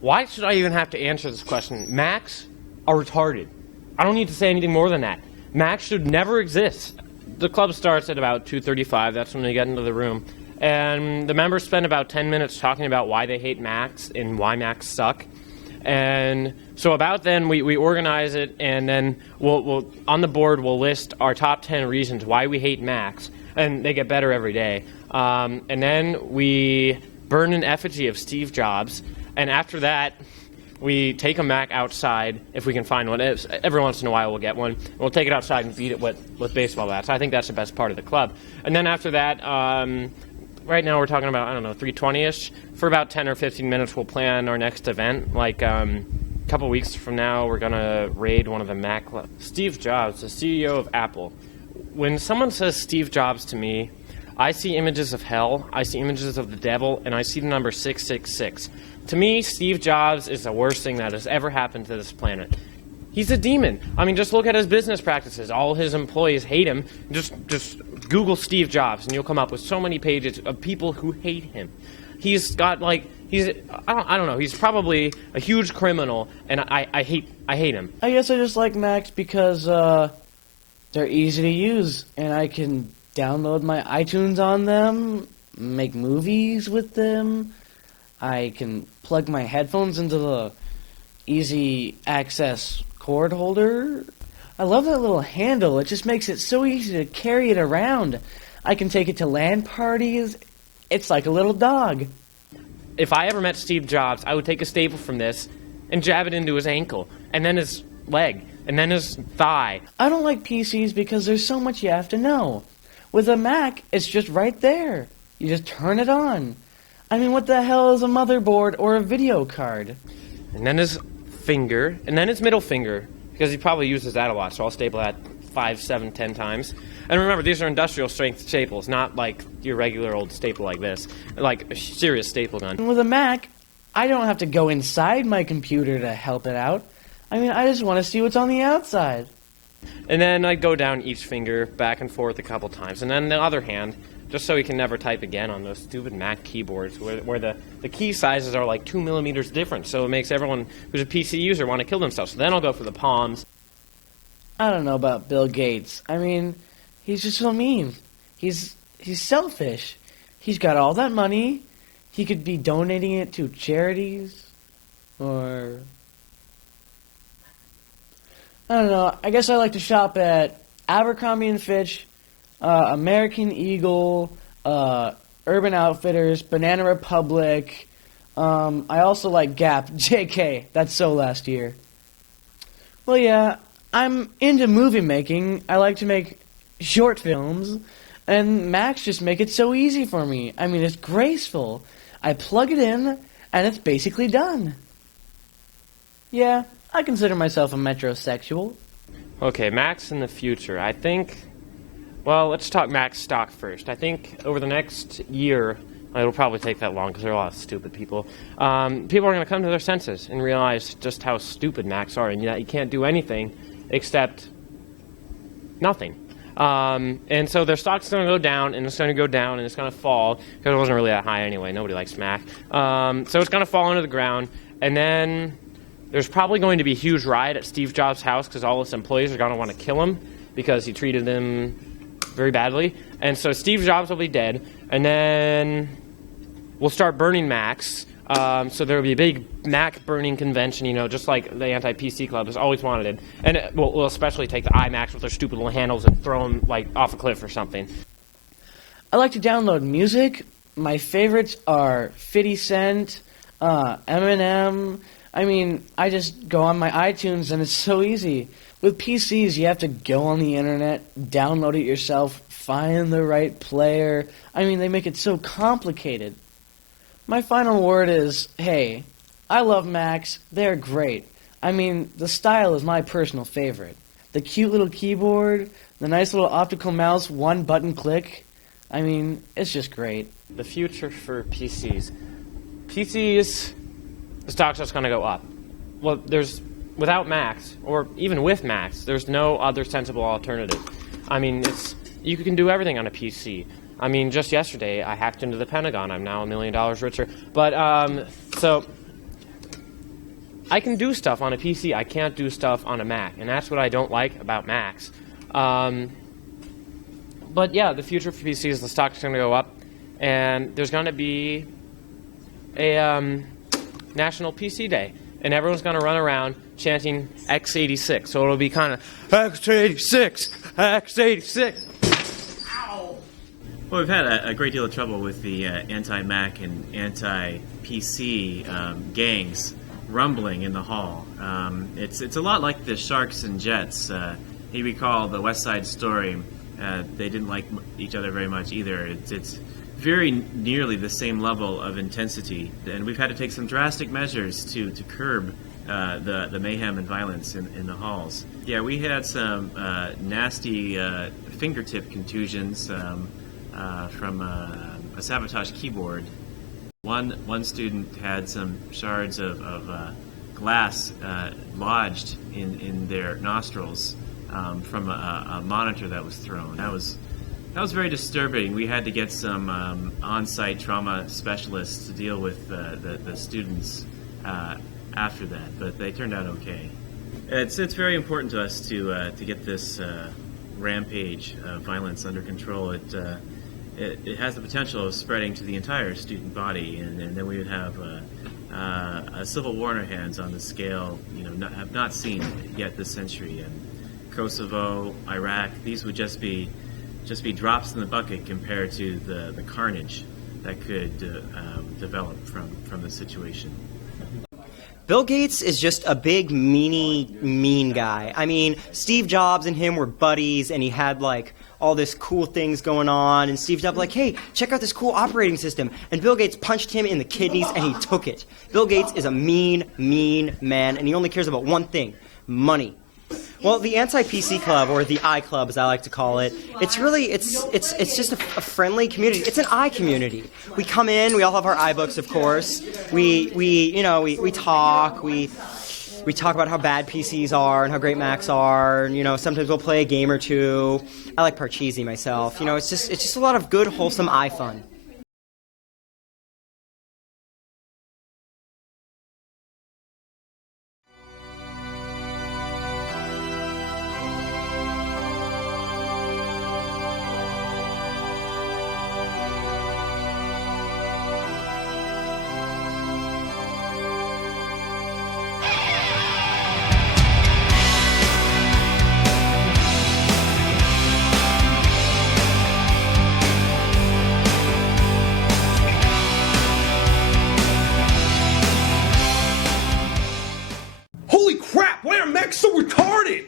Why should I even have to answer this question? Macs are retarded. I don't need to say anything more than that. Macs should never exist. The club starts at about 2:35. That's when they get into the room. And the members spend about 10 minutes talking about why they hate Macs and why Macs suck. And so about then, we organize it, and then we'll on the board, we'll list our top 10 reasons why we hate Macs, and they get better every day. And then we burn an effigy of Steve Jobs, and after that, we take a Mac outside if we can find one. Every once in a while we'll get one. We'll take it outside and beat it with baseball bats. I think that's the best part of the club. And then after that, right now we're talking about, I don't know, 3:20ish. For about 10 or 15 minutes, we'll plan our next event. Like a couple weeks from now, we're going to raid one of the Mac clubs. Steve Jobs, the CEO of Apple. When someone says Steve Jobs to me, I see images of hell, I see images of the devil, and I see the number 666. To me, Steve Jobs is the worst thing that has ever happened to this planet. He's a demon. I mean, just look at his business practices. All his employees hate him. Just Google Steve Jobs, and you'll come up with so many pages of people who hate him. He's got, like, I don't know, he's probably a huge criminal, and I hate him. I guess I just like Macs because they're easy to use, and I can download my iTunes on them, make movies with them. I can plug my headphones into the easy access cord holder. I love that little handle. It just makes it so easy to carry it around. I can take it to LAN parties. It's like a little dog. If I ever met Steve Jobs, I would take a staple from this and jab it into his ankle, and then his leg, and then his thigh. I don't like PCs because there's so much you have to know. With a Mac, it's just right there. You just turn it on. I mean, what the hell is a motherboard or a video card? And then his finger, and then his middle finger, because he probably uses that a lot, so I'll staple that 5, 7, 10 times. And remember, these are industrial strength staples, not like your regular old staple like this, like a serious staple gun. And with a Mac, I don't have to go inside my computer to help it out. I mean, I just want to see what's on the outside. And then I go down each finger, back and forth a couple times, and then the other hand, just so he can never type again on those stupid Mac keyboards where the key sizes are like 2 millimeters different, so it makes everyone who's a PC user want to kill themselves. So then I'll go for the palms. I don't know about Bill Gates. I mean, he's just so mean. He's selfish. He's got all that money. He could be donating it to charities, or I don't know. I guess I like to shop at Abercrombie & Fitch, American Eagle, Urban Outfitters, Banana Republic. I also like Gap. JK, that's so last year. Well, yeah, I'm into movie making. I like to make short films, and Macs just make it so easy for me. I mean, it's graceful. I plug it in, and it's basically done. Yeah, I consider myself a metrosexual. Okay, Macs in the future. I think, well, let's talk Mac stock first. I think over the next year, it'll probably take that long because there are a lot of stupid people. People are going to come to their senses and realize just how stupid Macs are, and you can't do anything except nothing. And so their stock's going to go down, and it's going to go down, and it's going to fall because it wasn't really that high anyway. Nobody likes Mac. So it's going to fall into the ground, and then there's probably going to be a huge riot at Steve Jobs' house because all his employees are going to want to kill him because he treated them very badly. And so Steve Jobs will be dead, and then we'll start burning Macs. So there will be a big Mac burning convention, just like the anti-PC club has always wanted it. And we'll especially take the iMacs with their stupid little handles and throw them like off a cliff or something. I like to download music. My favorites are 50 Cent, Eminem. I mean, I just go on my iTunes and it's so easy. With PCs, you have to go on the internet, download it yourself, find the right player. I mean, they make it so complicated. My final word is, hey, I love Macs. They're great. I mean, the style is my personal favorite. The cute little keyboard, the nice little optical mouse, one button click. I mean, it's just great. The future for PCs. PCs, the stock's just going to go up. Well, without Macs, or even with Macs, there's no other sensible alternative. I mean, you can do everything on a PC. I mean, just yesterday, I hacked into the Pentagon. I'm now $1 million richer. But, so, I can do stuff on a PC. I can't do stuff on a Mac, and that's what I don't like about Macs. But yeah, the future for PCs, the stock's going to go up, and there's going to be a National PC Day, and everyone's going to run around chanting x86. So it'll be kind of x86, x86. Ow! Well, we've had a great deal of trouble with the anti-Mac and anti-PC gangs rumbling in the hall. It's a lot like the Sharks and Jets. You recall the West Side Story. They didn't like each other very much either. It's very nearly the same level of intensity, and we've had to take some drastic measures to curb the mayhem and violence in the halls. Yeah, we had some nasty fingertip contusions from a sabotage keyboard. One student had some shards of glass lodged in their nostrils from a monitor that was thrown. That was very disturbing. We had to get some on-site trauma specialists to deal with the students after that, but they turned out okay. It's very important to us to get this rampage of violence under control. It has the potential of spreading to the entire student body, and then we would have a civil war in our hands on the scale have not seen yet this century. And Kosovo, Iraq, these would just be drops in the bucket compared to the carnage that could develop from the situation. Bill Gates is just a big, mean guy. I mean, Steve Jobs and him were buddies, and he had, like, all this cool things going on, and Steve Jobs like, hey, check out this cool operating system. And Bill Gates punched him in the kidneys, and he took it. Bill Gates is a mean man, and he only cares about one thing, money. Well, the Anti-PC Club, or the I Club as I like to call it, it's just a friendly community. It's an I community. We come in, we all have our iBooks, of course. We talk, we talk about how bad PCs are and how great Macs are, and sometimes we'll play a game or two. I like Parcheesi myself. It's just a lot of good, wholesome I fun. Holy crap, why are Macs so retarded?